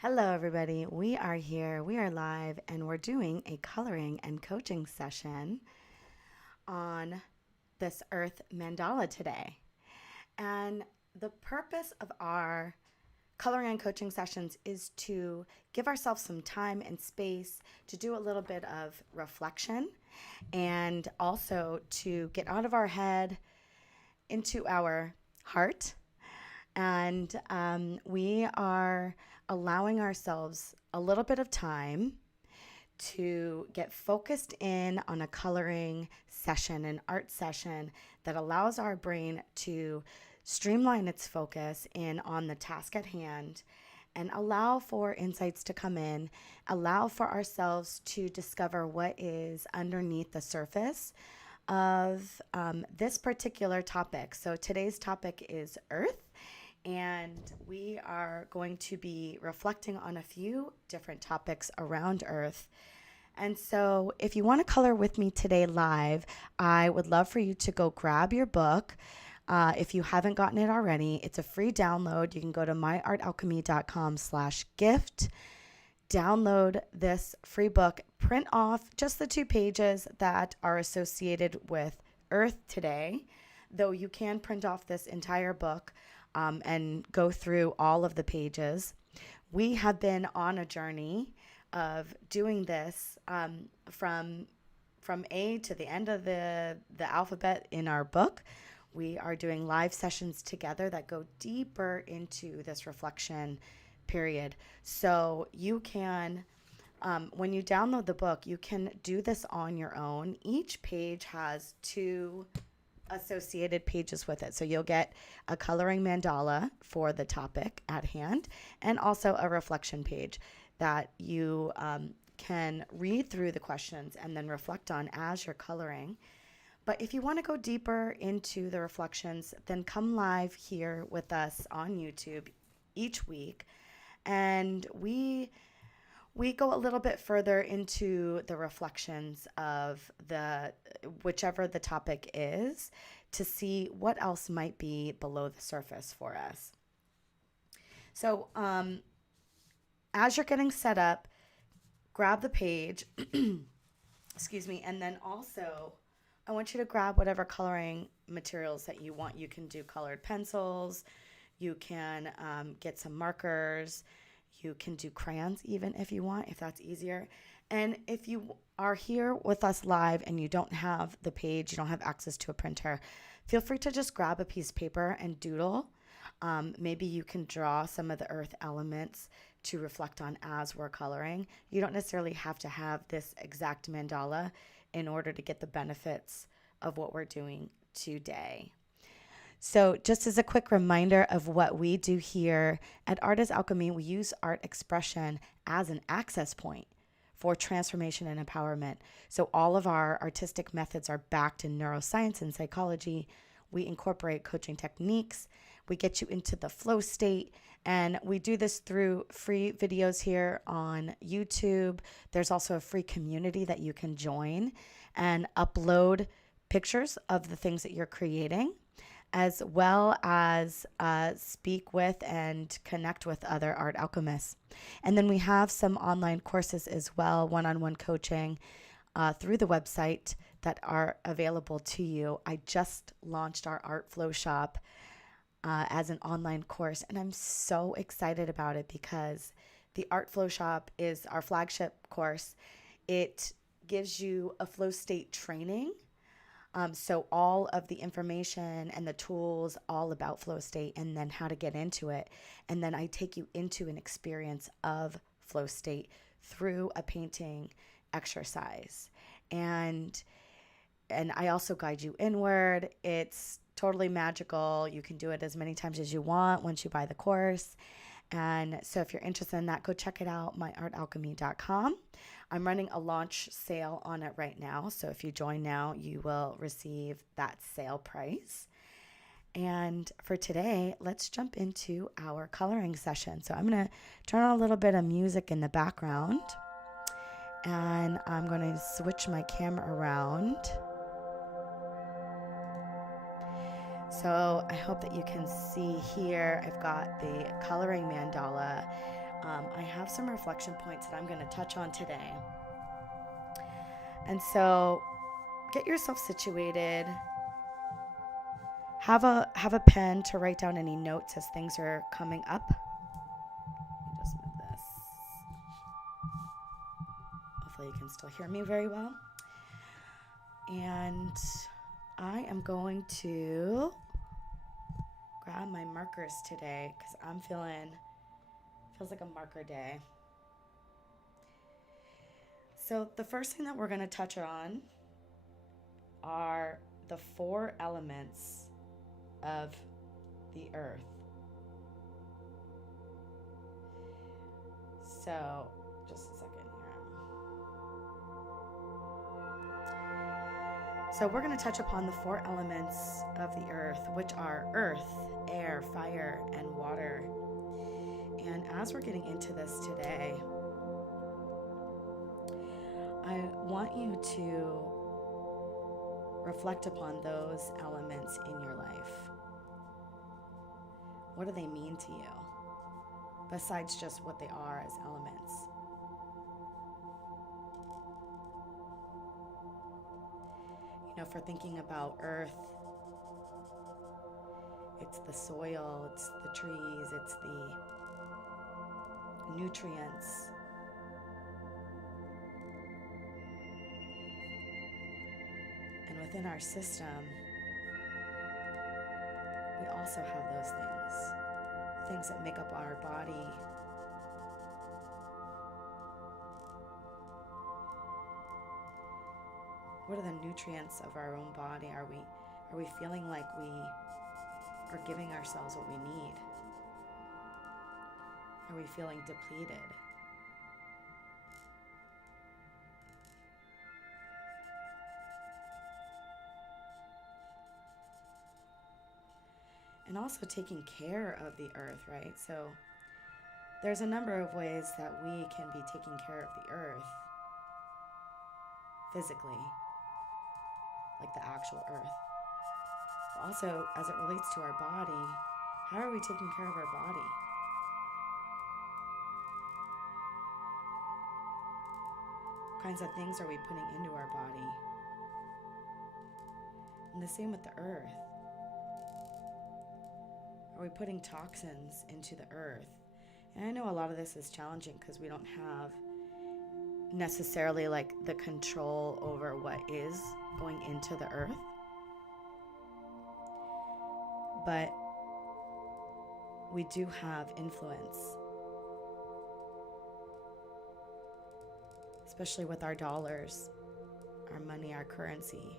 Hello, everybody. We are here, we are live, and we're doing a coloring and coaching session on this Earth Mandala today. And the purpose of our coloring and coaching sessions is to give ourselves some time and space to do a little bit of reflection and also to get out of our head into our heart. And we are allowing ourselves a little bit of time to get focused in on a coloring session, an art session that allows our brain to streamline its focus in on the task at hand and allow for insights to come in, allow for ourselves to discover what is underneath the surface of this particular topic. So today's topic is Earth, and we are going to be reflecting on a few different topics around Earth. And so, if you want to color with me today live, I would love for you to go grab your book. If you haven't gotten it already, it's a free download. You can go to myartalchemy.com/gift, download this free book, print off just the 2 pages that are associated with Earth today, though you can print off this entire book and go through all of the pages. We have been on a journey of doing this from A to the end of the alphabet in our book. We are doing live sessions together that go deeper into this reflection period. So you can, when you download the book, you can do this on your own. Each page has 2 associated pages with it. So you'll get a coloring mandala for the topic at hand and also a reflection page that you can read through the questions and then reflect on as you're coloring. But if you want to go deeper into the reflections, then come live here with us on YouTube each week. And we go a little bit further into the reflections of the whichever the topic is to see what else might be below the surface for us. So as you're getting set up, grab the page, excuse me, and then also I want you to grab whatever coloring materials that you want. You can do colored pencils, you can get some markers, you can do crayons even if you want, if that's easier. And if you are here with us live and you don't have the page, you don't have access to a printer, feel free to just grab a piece of paper and doodle. Maybe you can draw some of the earth elements to reflect on as we're coloring. You don't necessarily have to have this exact mandala in order to get the benefits of what we're doing today. So just as a quick reminder of what we do here at Art Alchemy, we use art expression as an access point for transformation and empowerment. So all of our artistic methods are backed in neuroscience and psychology. We incorporate coaching techniques. We get you into the flow state. And we do this through free videos here on YouTube. There's also a free community that you can join and upload pictures of the things that you're creating, as well as speak with and connect with other art alchemists. And then we have some online courses as well, one-on-one coaching through the website that are available to you. I just launched our Art Flow Shop as an online course, and I'm so excited about it because the Art Flow Shop is our flagship course. It gives you a flow state training. So all of the information and the tools all about flow state and then how to get into it. And then I take you into an experience of flow state through a painting exercise. And I also guide you inward. It's totally magical. You can do it as many times as you want once you buy the course. And so if you're interested in that, go check it out, myartalchemy.com. I'm running a launch sale on it right now. So if you join now, you will receive that sale price. And for today, let's jump into our coloring session. So I'm going to turn on a little bit of music in the background. And I'm going to switch my camera around. So I hope that you can see here, I've got the coloring mandala I have some reflection points that I'm going to touch on today. And so get yourself situated. Have a pen to write down any notes as things are coming up. Let me just move this. Hopefully you can still hear me very well. And I am going to grab my markers today because I'm feels like a marker day. So the first thing that we're going to touch on are the 4 elements of the earth. So just a second here. So we're going to touch upon the 4 elements of the earth, which are earth, air, fire, and water. And as we're getting into this today, I want you to reflect upon those elements in your life. What do they mean to you, besides just what they are as elements? You know, for thinking about earth, it's the soil, it's the trees, it's the nutrients. And within our system, we also have those things that make up our body. What are the nutrients of our own body? Are we feeling like we are giving ourselves what we need? Are we feeling depleted? And also taking care of the earth, right? So there's a number of ways that we can be taking care of the earth physically, like the actual earth. But also, as it relates to our body, how are we taking care of our body? What kinds of things are we putting into our body? And the same with the earth. Are we putting toxins into the earth? And I know a lot of this is challenging because we don't have necessarily like the control over what is going into the earth. But we do have influence, especially with our dollars, our money, our currency.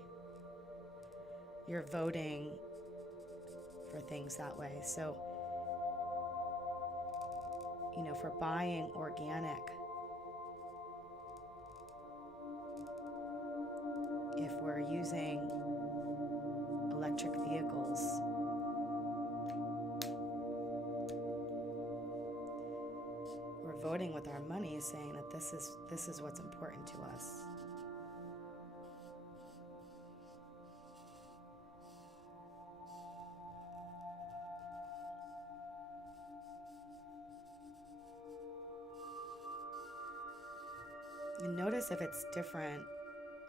You're voting for things that way. So, you know, for buying organic, if we're using electric vehicles, we're voting with our money, saying that this is what's important to us. And notice if it's different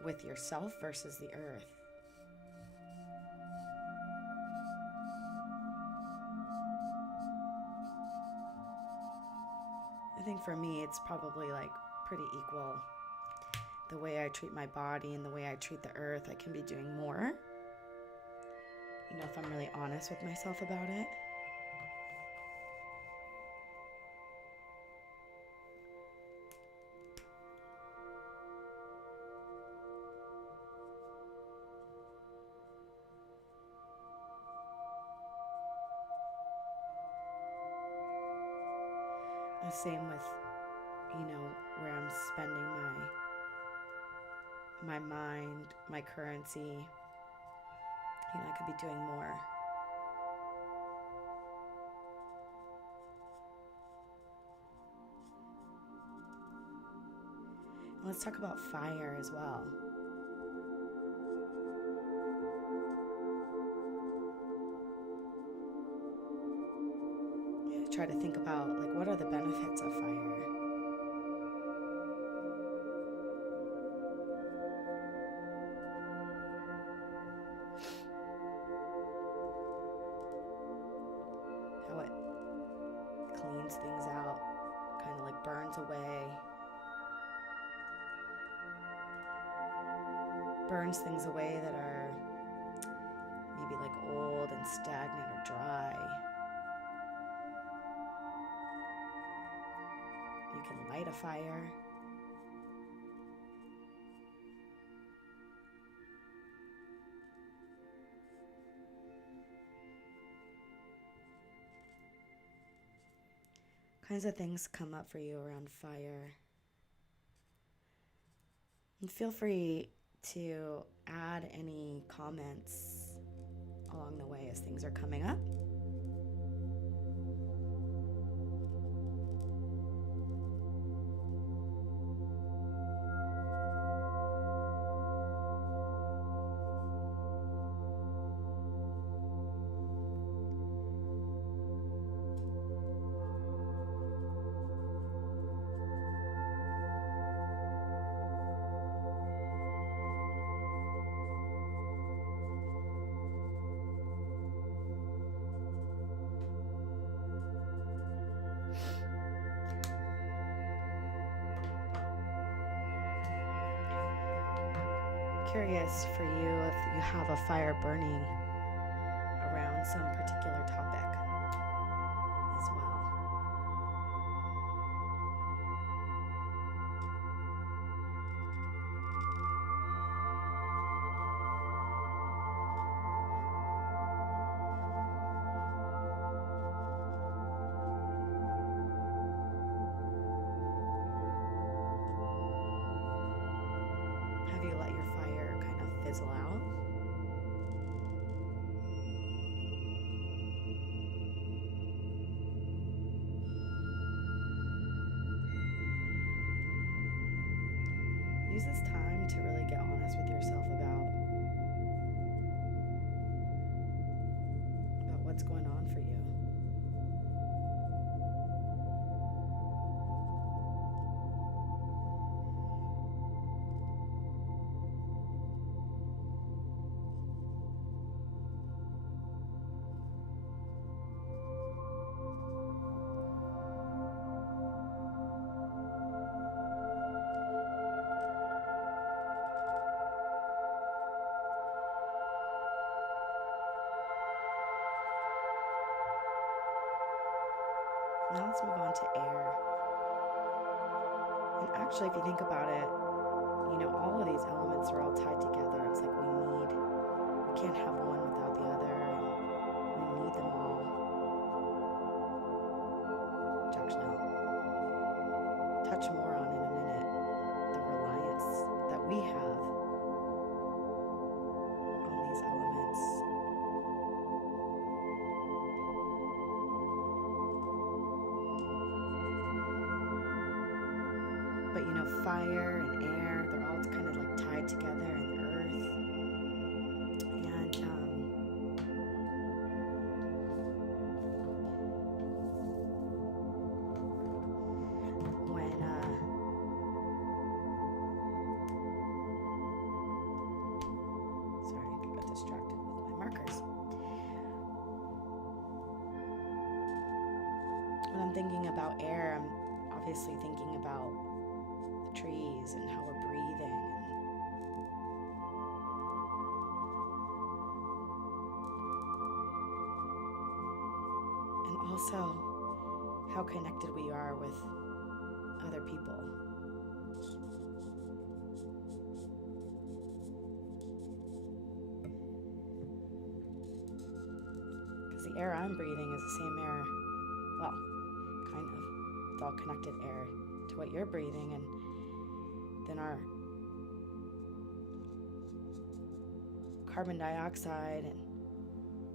with yourself versus the earth. I think for me, it's probably like pretty equal. The way I treat my body and the way I treat the earth, I can be doing more. You know, if I'm really honest with myself about it. The same with, you know, where I'm spending my mind, my currency. You know, I could be doing more. And let's talk about fire as well. try to think about, like, what are the benefits of fire? How it cleans things out, kind of like burns things away that are maybe like old and stagnant or dry. You can light a fire. Kinds of things come up for you around fire. And feel free to add any comments along the way as things are coming up. Curious for you if you have a fire burning around some particular topic as well. Have you let your fire kind of fizzle out? Use this time to really get honest with yourself about what's going on for you. Now let's move on to air. And actually, if you think about it, all of these elements are all tied together. It's like we can't have one without the other, and we need them all. Which actually I'll touch more on in a minute, the reliance that we have on these elements. But fire and air, they're all kind of like tied together in the earth. Sorry, I got distracted with my markers. When I'm thinking about air, I'm obviously thinking about trees and how we're breathing, and also how connected we are with other people. Because the air I'm breathing is the same air, well, kind of, it's all connected air to what you're breathing, and then our carbon dioxide and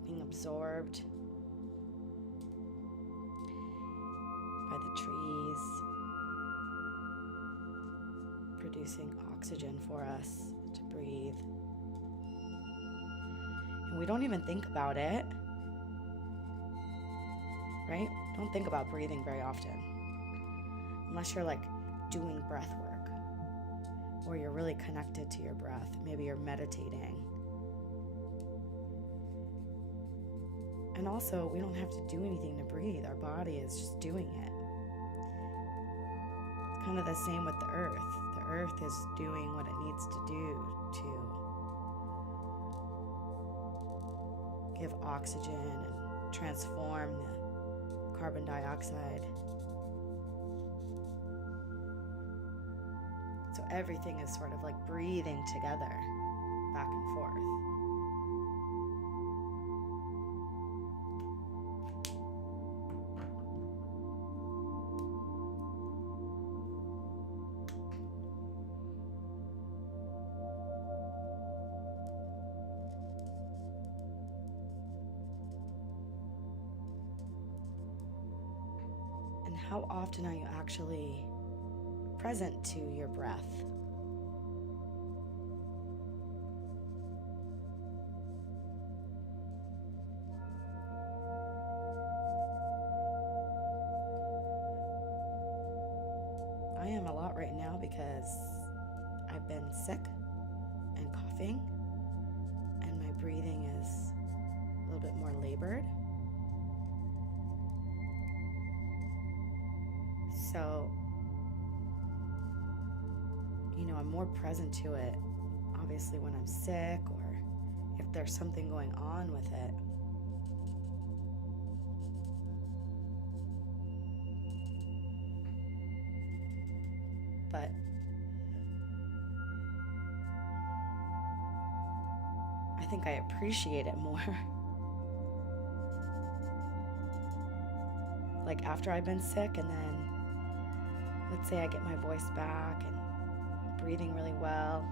being absorbed by the trees, producing oxygen for us to breathe. And we don't even think about it, right? don't think about breathing very often. Unless you're like doing breath work, or you're really connected to your breath. Maybe you're meditating. And also, we don't have to do anything to breathe. Our body is just doing it. It's kind of the same with the earth. The earth is doing what it needs to do to give oxygen and transform the carbon dioxide. So everything is sort of like breathing together, back and forth. And how often are you actually present to your breath? I am a lot right now because I've been sick and coughing, and my breathing is a little bit more labored. So, I'm more present to it, obviously, when I'm sick or if there's something going on with it. But I think I appreciate it more. Like after I've been sick, and then let's say I get my voice back and breathing really well,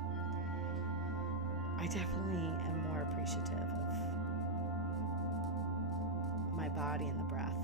I definitely am more appreciative of my body and the breath.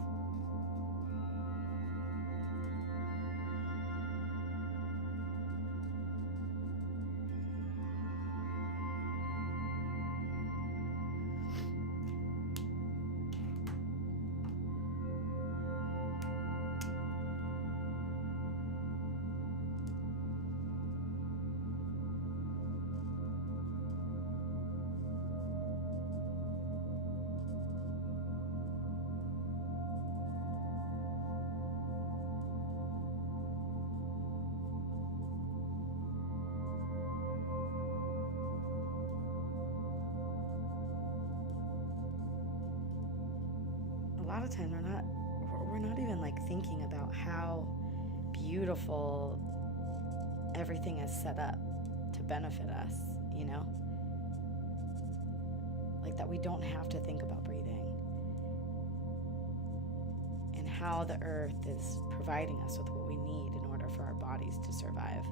A lot of times we're not even like thinking about how beautiful everything is set up to benefit us, like that we don't have to think about breathing, and how the earth is providing us with what we need in order for our bodies to survive.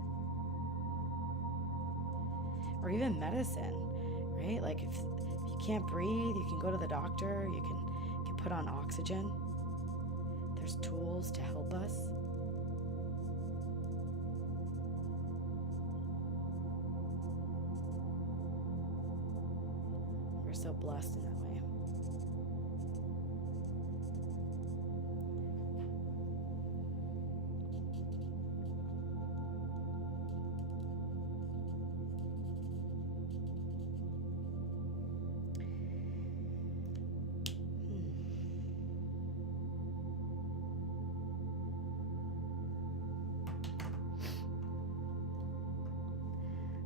Or even medicine, right? Like if you can't breathe, you can go to the doctor, you can get put on oxygen. There's tools to help us. We're so blessed in that way.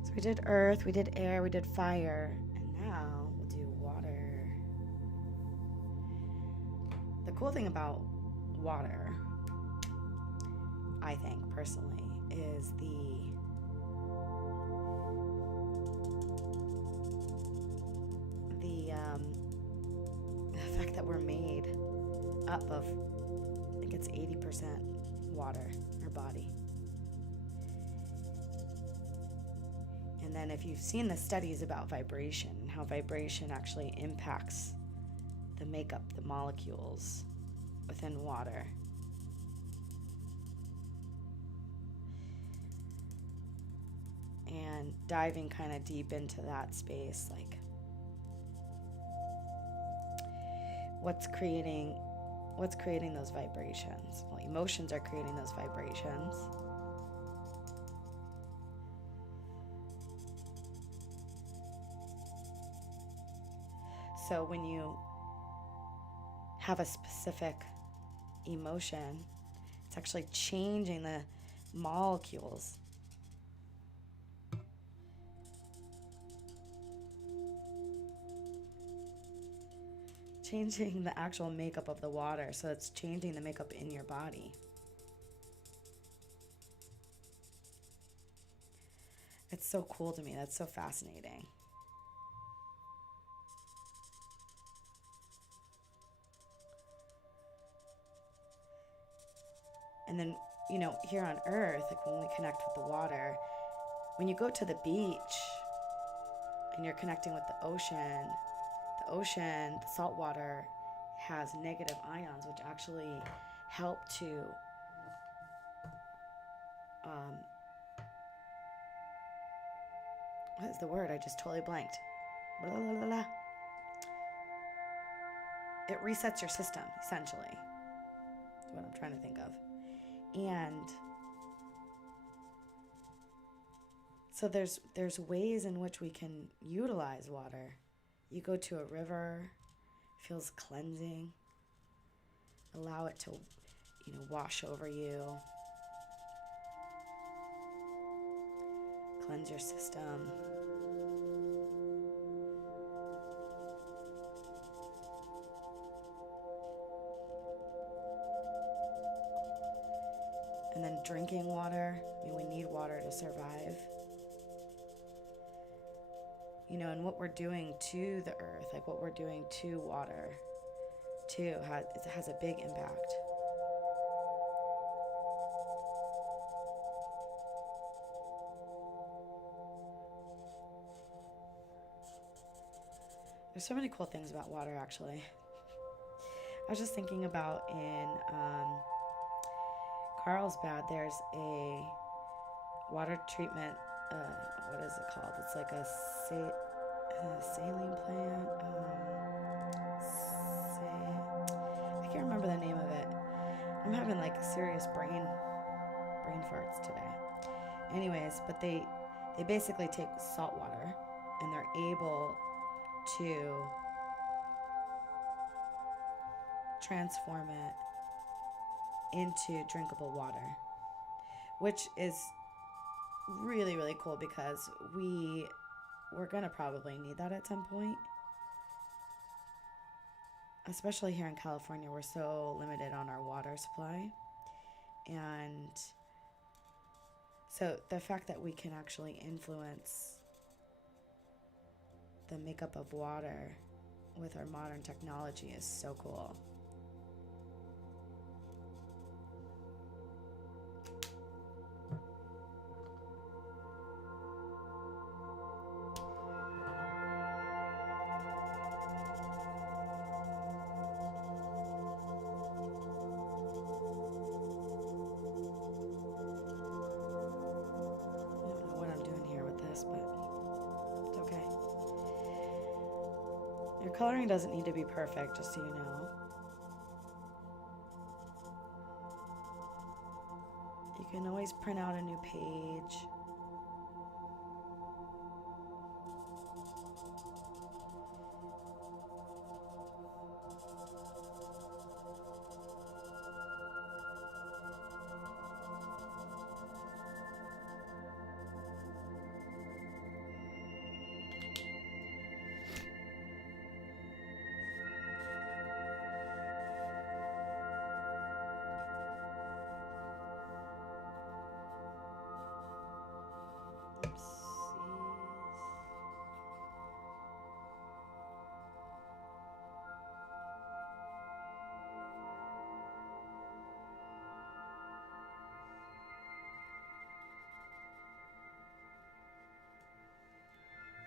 So we did earth, we did air, we did fire, and now we'll do water. The cool thing about water, I think personally, is the fact that we're made up of, I think it's 80% water, our body. And then if you've seen the studies about vibration and how vibration actually impacts the makeup, the molecules within water, and diving kind of deep into that space, like what's creating what's creating those vibrations? Well, emotions are creating those vibrations. So when you have a specific emotion, it's actually changing the molecules. Changing the actual makeup of the water, so it's changing the makeup in your body. It's so cool to me. That's so fascinating. And then, you know, here on Earth, like when we connect with the water, when you go to the beach and you're connecting with the ocean, the salt water has negative ions, which actually help to what is the word? I just totally blanked. Blah, blah, blah, blah. It resets your system, essentially. That's what I'm trying to think of. And so there's ways in which we can utilize water. You go to a river, feels cleansing. Allow it to, you know, wash over you. Cleanse your system. And then drinking water. I mean, we need water to survive. You know, and what we're doing to the earth, like what we're doing to water, too, has a big impact. There's so many cool things about water, actually. I was just thinking about in Carlsbad, there's a water treatment, what is it called? It's like a saline plant. I can't remember the name of it. I'm having like serious brain farts today. Anyways, but they basically take salt water and they're able to transform it into drinkable water, which is really, really cool because we're gonna probably need that at some point. Especially here in California, we're so limited on our water supply. And so the fact that we can actually influence the makeup of water with our modern technology is so cool. Coloring doesn't need to be perfect, just so you know. You can always print out a new page.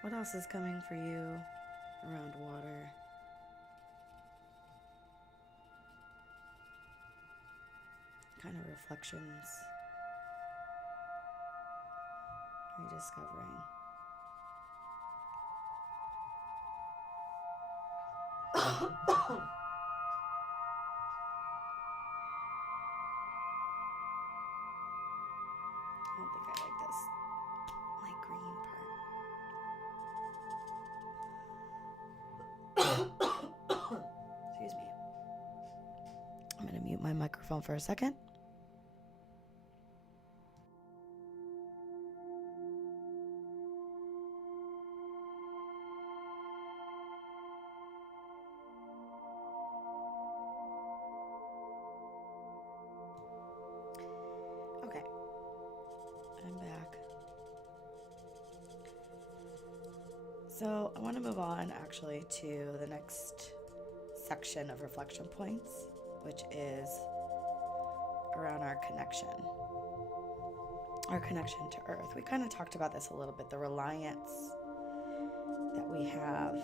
What else is coming for you around water? Kind of reflections are you discovering? mute my microphone for a second. Okay, I'm back. So I want to move on actually to the next section of reflection points, which is around our connection to Earth. We kind of talked about this a little bit, the reliance that we have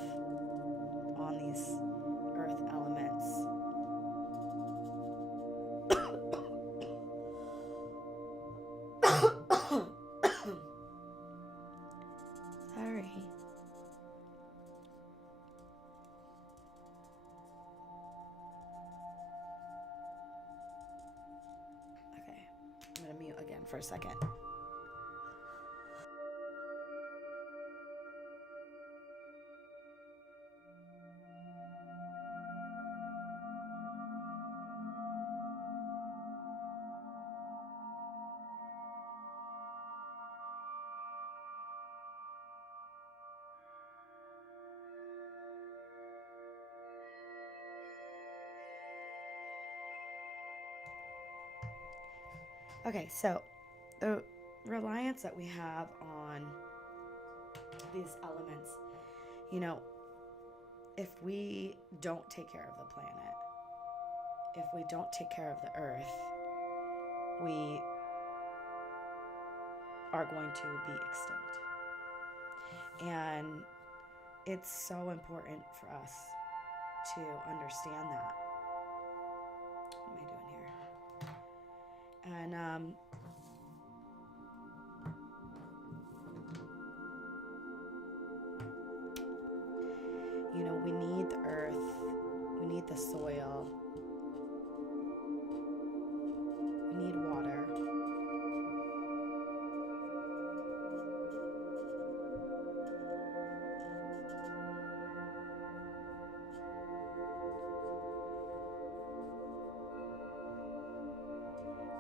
on these Earth elements. Sorry. Okay, I'm going to mute again for a second. Okay, so the reliance that we have on these elements, if we don't take care of the planet, if we don't take care of the Earth, we are going to be extinct. And it's so important for us to understand that. What am I doing here? And we need the earth, we need the soil, we need water.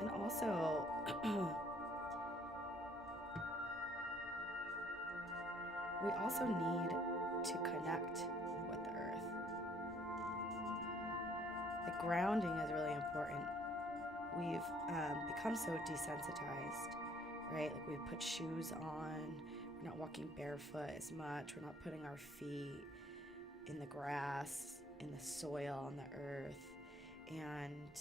And also, we also need to connect with the earth. The grounding is really important. We've become so desensitized, right? Like we put shoes on, we're not walking barefoot as much, we're not putting our feet in the grass, in the soil, on the earth, and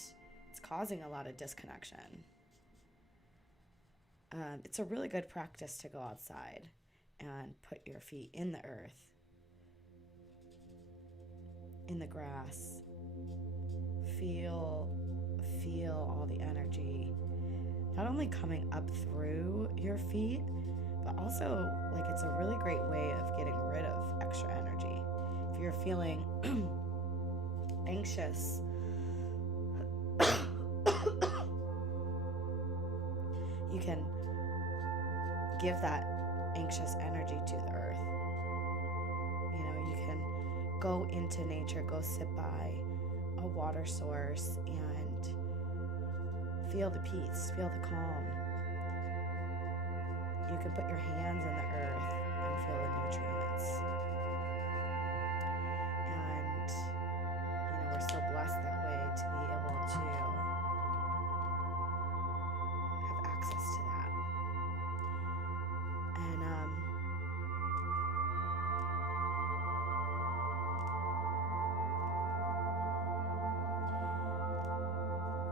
it's causing a lot of disconnection. It's a really good practice to go outside and put your feet in the earth, in the grass. Feel all the energy, not only coming up through your feet, but also like it's a really great way of getting rid of extra energy. If you're feeling anxious, you can give that anxious energy to the earth. You can go into nature, go sit by a water source and feel the peace, feel the calm. You can put your hands in the earth and feel the nutrients. And, we're so blessed that way to be able to have access to that. And,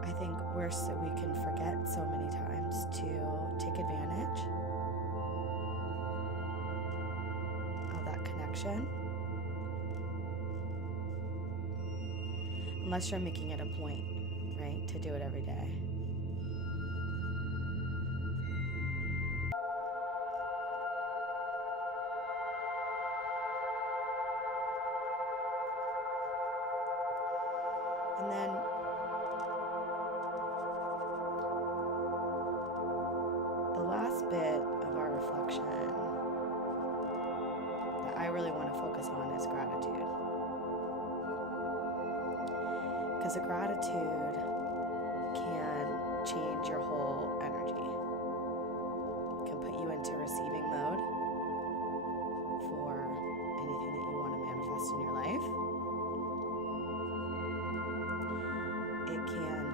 I think we can forget so many times to take advantage of that connection, unless you're making it a point, right, to do it every day. And then the last bit of our reflection that I really want to focus on is gratitude. Because the gratitude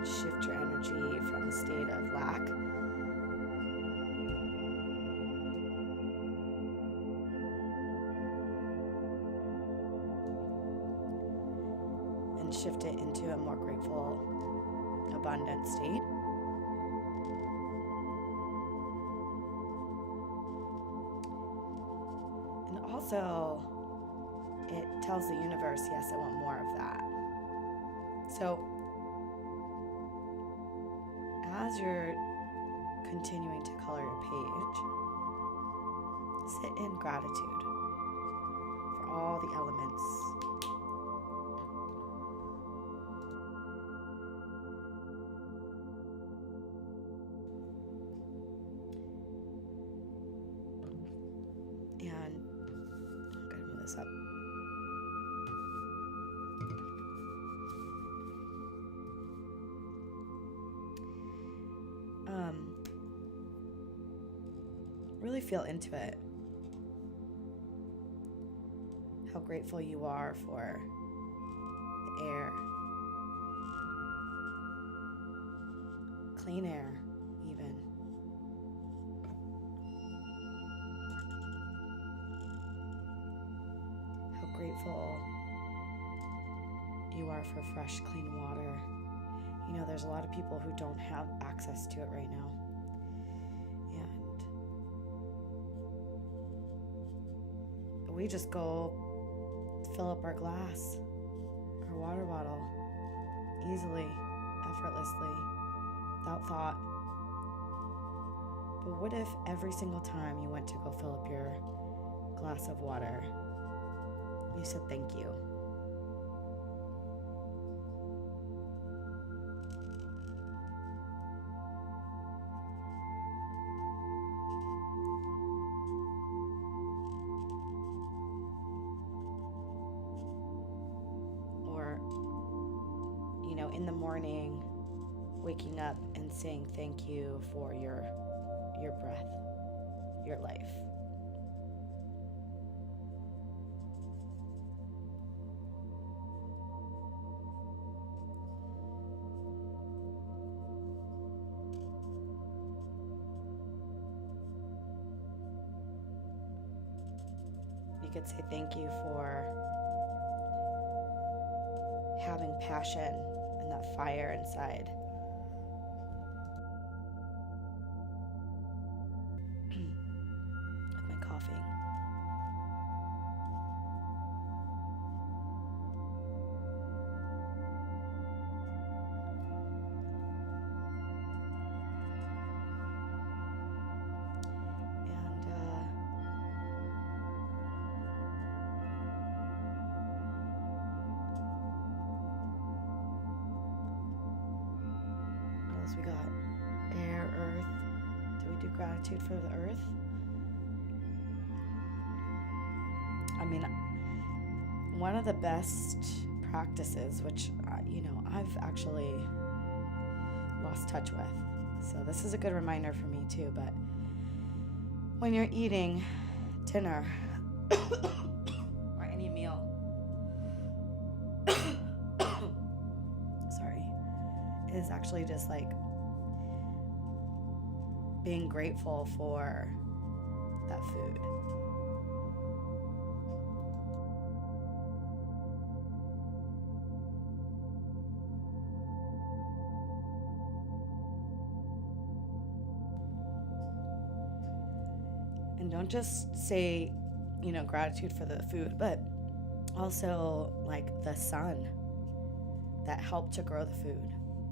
shift your energy from a state of lack and shift it into a more grateful, abundant state. And also, it tells the universe, yes, I want more of that. So, as you're continuing to color your page, sit in gratitude for all the elements. And I'm going to move this up. Really feel into it. How grateful you are for the air, clean air, even. How grateful you are for fresh, clean water. You know, there's a lot of people who don't have access to it right now. And we just go fill up our glass, our water bottle, easily, effortlessly, without thought. But what if every single time you went to go fill up your glass of water, you said thank you? Or, you know, in the morning, waking up and saying thank you for your breath, your life. You could say thank you for having passion and that fire inside. With my coughing. We got air, earth. Do we do gratitude for the earth? I mean, one of the best practices, which, I've actually lost touch with. So this is a good reminder for me too, but when you're eating dinner or any meal, is actually just like being grateful for that food. And don't just say, gratitude for the food, but also like the sun that helped to grow the food.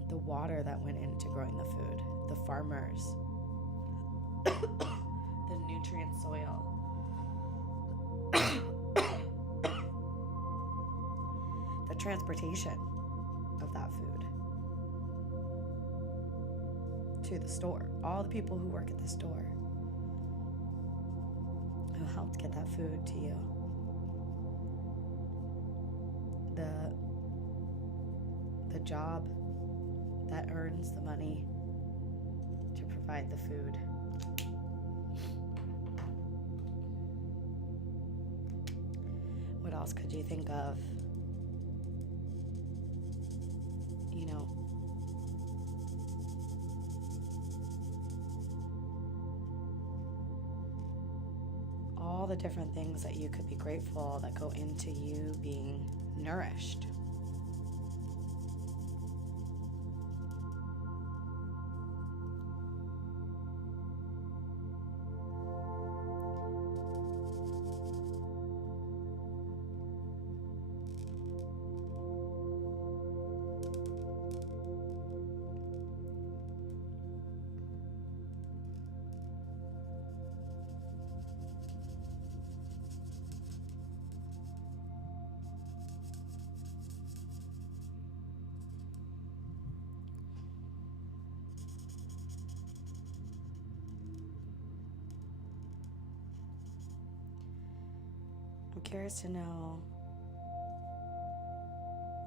The water that went into growing the food, the farmers, the nutrient soil, the transportation of that food to the store, all the people who work at the store who helped get that food to you, the job that earns the money to provide the food. What else could you think of? the different things that you could be grateful that go into you being nourished. I'm curious to know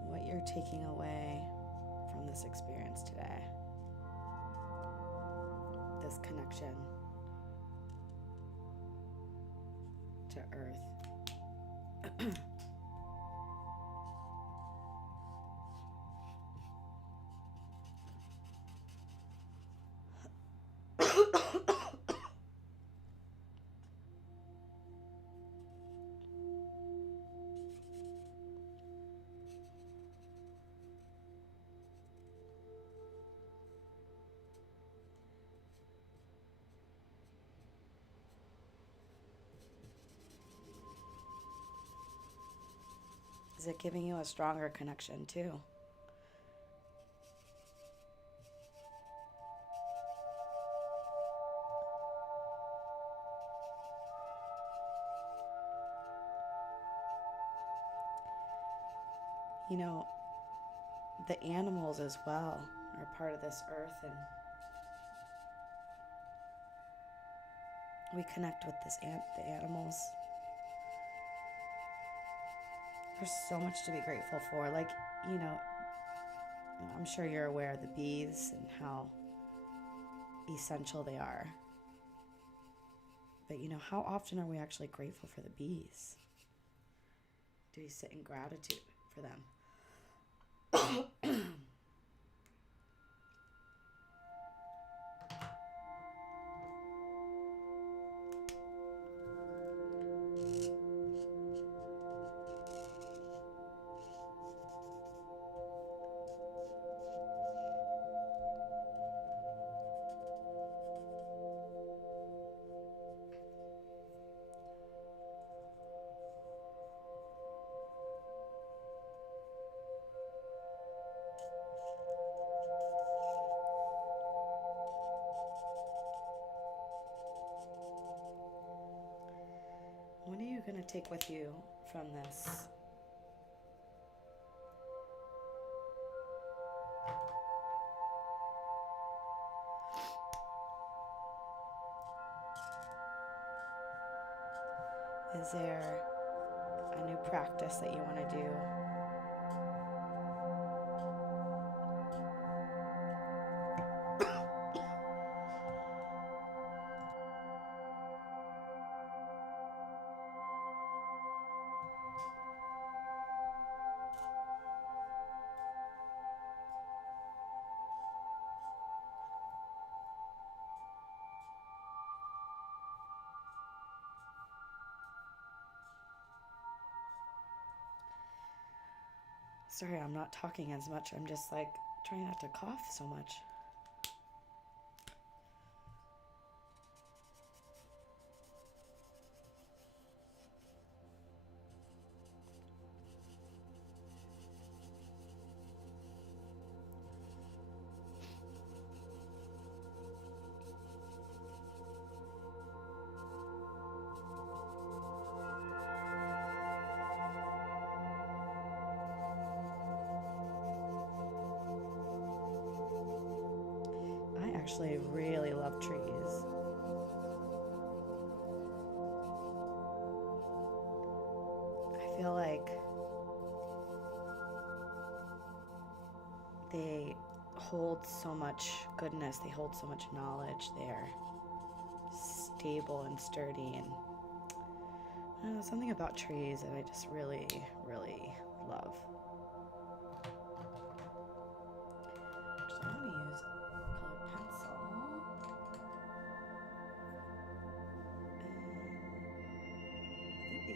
what you're taking away from this experience today. This connection to Earth. Is it giving you a stronger connection too? You know, the animals as well are part of this earth, and we connect with the animals. There's so much to be grateful for. Like, you know, I'm sure you're aware of the bees and how essential they are. But, you know, how often are we actually grateful for the bees? Do we sit in gratitude for them? What are you going to take with you from this? Is there a new practice that you want to do? Sorry, I'm not talking as much. I'm just like trying not to cough so much. I actually really love trees. I feel like they hold so much goodness, they hold so much knowledge. They're stable and sturdy, and I don't know, something about trees that I just really, really love. Actually, I'm going to use colored pencil.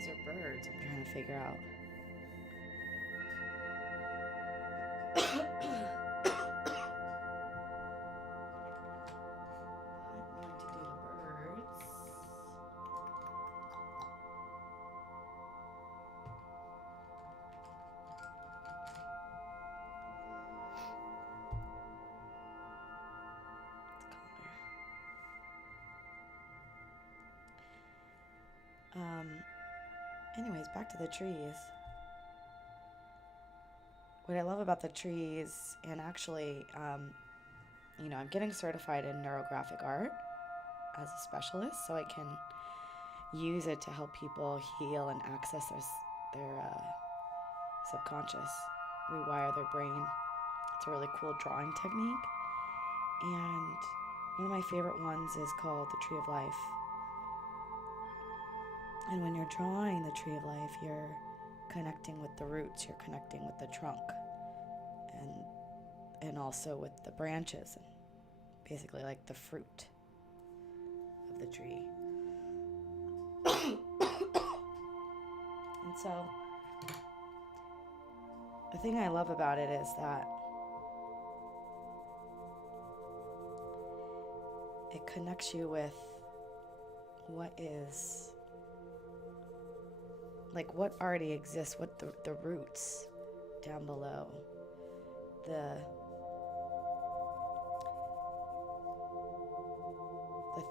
these are birds I'm trying to figure out. Anyways, back to the trees. What I love about the trees, and actually, I'm getting certified in neurographic art as a specialist, so I can use it to help people heal and access their subconscious, rewire their brain. It's a really cool drawing technique. And one of my favorite ones is called the Tree of Life. And when you're drawing the Tree of Life, you're connecting with the roots, you're connecting with the trunk, and also with the branches, and basically like the fruit of the tree. And so the thing I love about it is that it connects you with what is, like what already exists, what the roots down below, the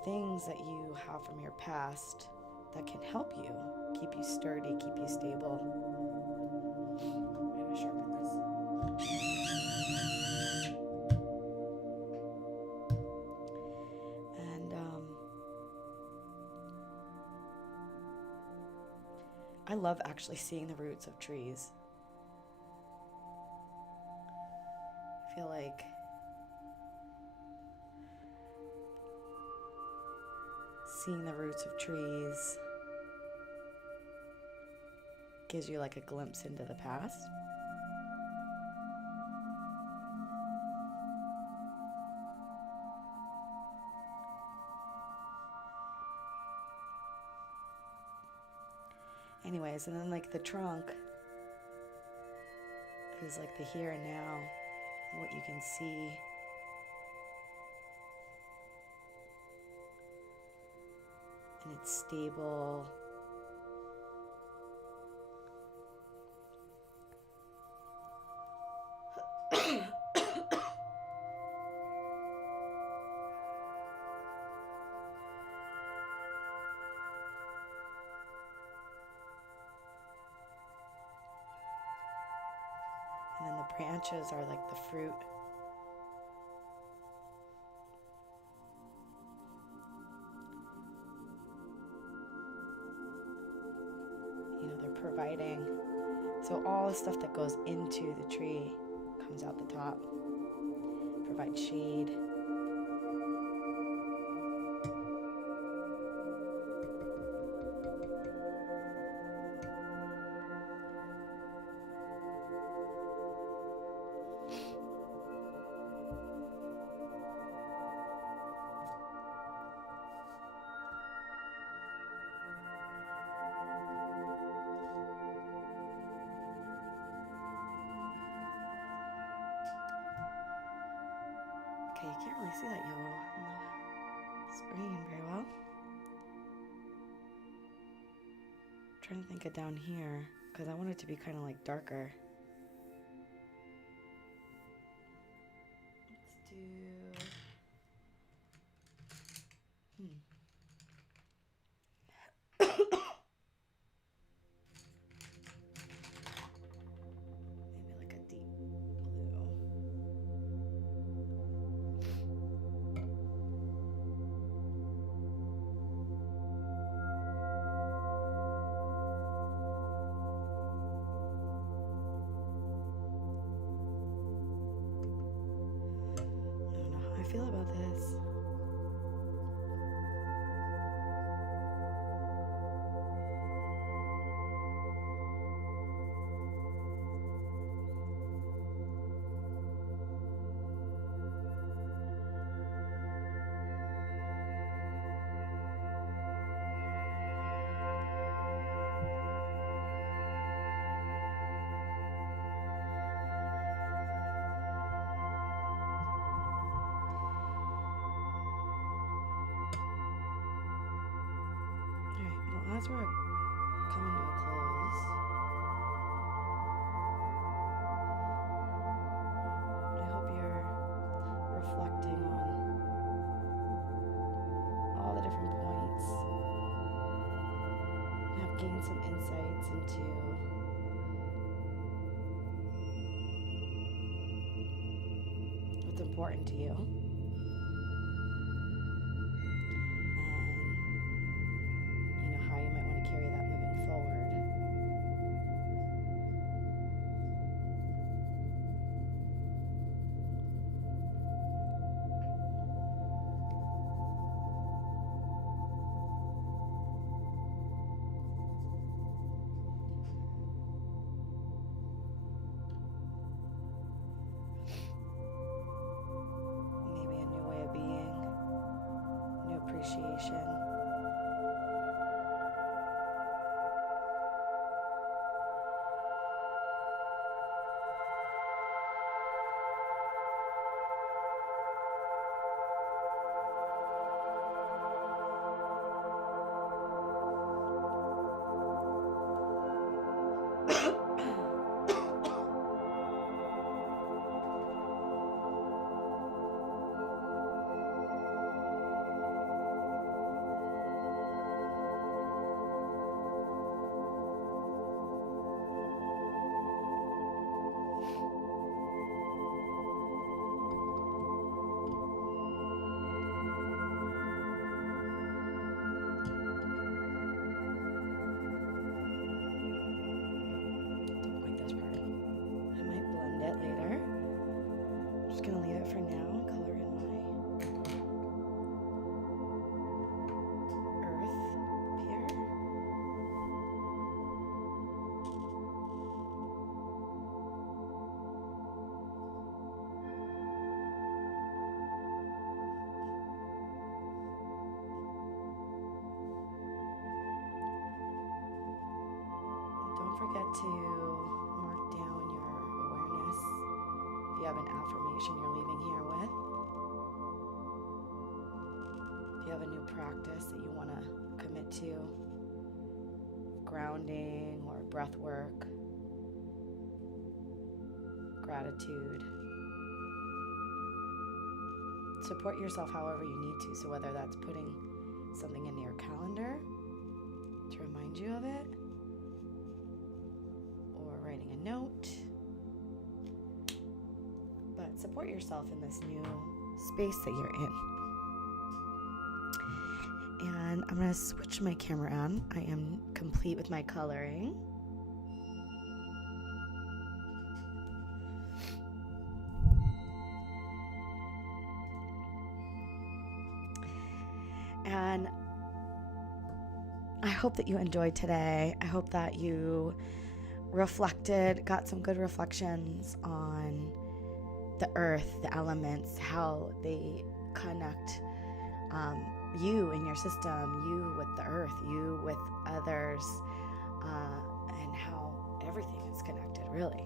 things that you have from your past that can help you, keep you sturdy, keep you stable. I'm gonna sharpen this. And I love actually seeing the roots of trees. I feel like seeing the roots of trees gives you like a glimpse into the past. Anyways, and then like the trunk is like the here and now, what you can see. And it's stable. And then the branches are like the fruit. They're providing. So all the stuff that goes into the tree comes out the top. Provides shade. Okay, you can't really see that yellow in the screen very well. I'm trying to think of down here, because I want it to be kind of like darker. Let's do... Maybe like a deep blue. I don't know how I feel about this. as we're coming to a close, I hope you're reflecting on all the different points and have gained some insights into what's important to you. How you might want to carry that moving forward. Maybe a new way of being, new appreciation. Gonna leave it for now and color in my earth here. Don't forget to mark down your awareness. If you have an affirmation you're leaving here with, if you have a new practice that you want to commit to, grounding or breath work, gratitude, support yourself however you need to. So whether that's putting something into your calendar to remind you of it, or writing a note, but support yourself in this new space that you're in. And I'm going to switch my camera on. I am complete with my coloring. And I hope that you enjoyed today. I hope that you reflected, got some good reflections on the earth, the elements, how they connect you and your system, you with the earth, you with others, and how everything is connected, really.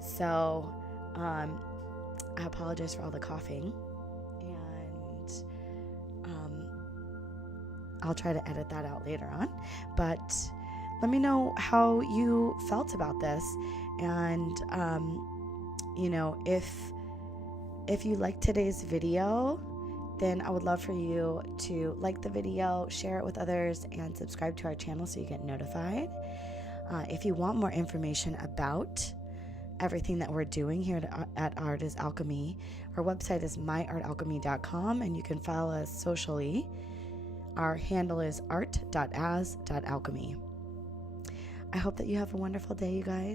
So I apologize for all the coughing, and I'll try to edit that out later on. But let me know how you felt about this, and if you liked today's video, then I would love for you to like the video, share it with others, and subscribe to our channel so you get notified. If you want more information about everything that we're doing here at Art Alchemy, our website is myartalchemy.com, and you can follow us socially. Our handle is art.as.alchemy. I hope that you have a wonderful day, you guys.